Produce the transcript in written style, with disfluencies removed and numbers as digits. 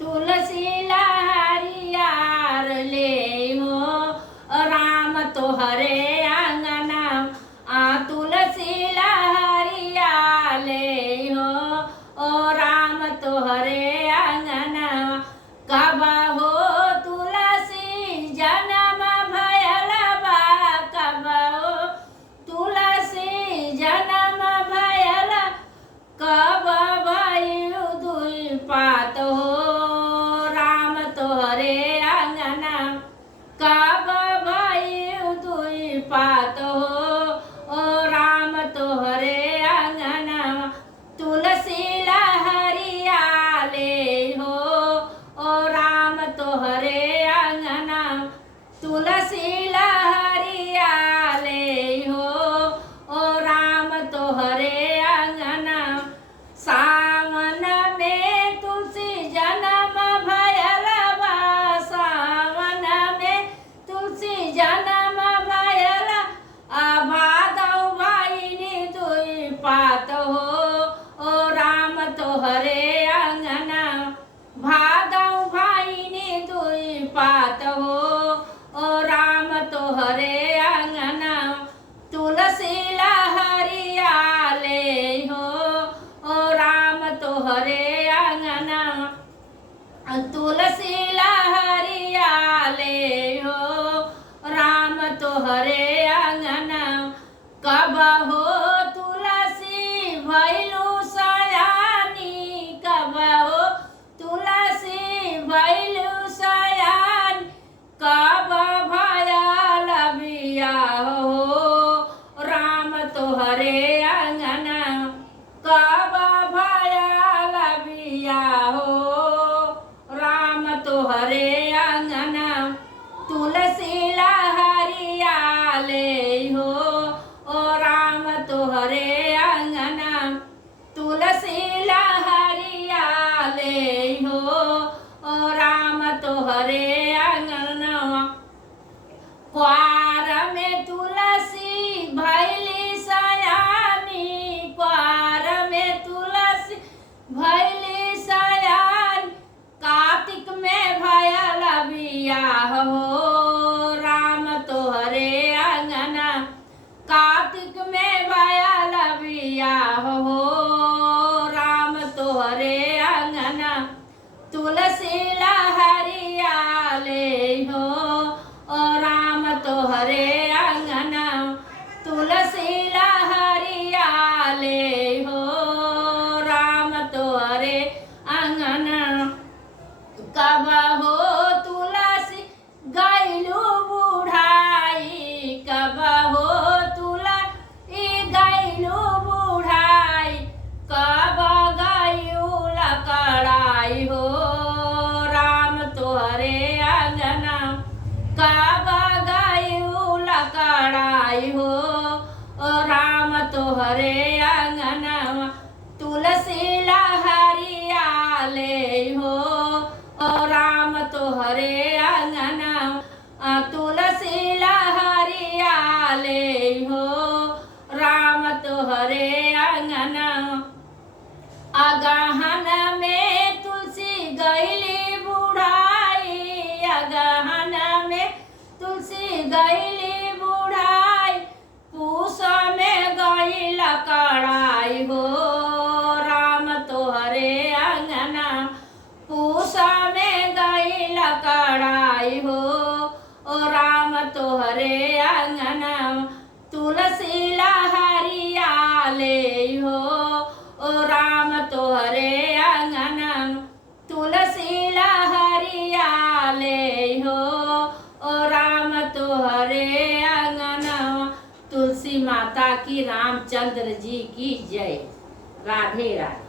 तुलसी लहरियार ले हो राम तोहरे अंगना तुलसी लहरिया ले हो ओ राम तोहरे अंगना कब हो तुलसी जन्म भयल बा कब हो तुलसी जन्म भयल कब भइल दुई पात हो राम तोहरे अंगना कब भइल दुई पात हो ओ राम तोहरे अंगना तुलसी लहरिया ले हो ओ राम तोहरे अंगना तुलसी लहरिया ले हो ओ राम तोहरे अंगना सावन में तुलसी जन्म भयल बा सावन में तुलसी जन्म भयल भादौ भाईनी दुई पात हो ओ राम तोहरे अंगना भादौ भाईनी दुई पात हो ओ राम तोहरे अंगना तुलसी लहरिया ले हो ओ राम तोहरे अंगना तुलसी लहरिया ले हो राम तोहरे अंगना कब हो तुलसी भैलू सयानी कब हो तुलसी भैलू सयान कब भयल बियाह हो राम तोहरे अंगना कब भयल बियाह हो राम तोहरे अंगना तुलसी लहरिया ले हो ओ राम तोहरे अंगना तुलसी लहरिया ले हो ओ राम तोहरे अंगना क्वार में तुलसी भैली सयानी क्वार में तुलसी भैली सयान कार्तिक में भयल बियाह हो राम तोहरे अंगना कार्तिक में भयल बियाह हो राम तोहरे अंगना तुलसी लहरिया ले हो ओ राम तोहरे अंगना तुलसी लहरिया ले हो राम तोहरे अंगना कब हो तुलसी गैलू बुढ़ाई कब हो तुलसी गैलू बुढ़ाई कब गयू लकड़ाई हो राम तोहरे अंगना कब गयू लकड़ाई हो ओ राम तोहरे अंगना तुलसी लहरिया ले हो ओ राम तोहरे अंगना तुलसी लहरिया ले हो राम तोहरे अंगना अगहन में तुलसी गैली बुढ़ाई अगहन में तुलसी गैली बुढ़ाई पूस में गई लकड़ाई हो राम तोहरे अंगना पूस में गई लकड़ाई हो ओ राम तोहरे अंगना तुलसी लहरिया ले हो ओ राम तोहरे अंगना तुलसी लहरिया ले हो ओ राम तोहरे अंगना तुलसी माता की रामचंद्र जी की जय। राधे राधे।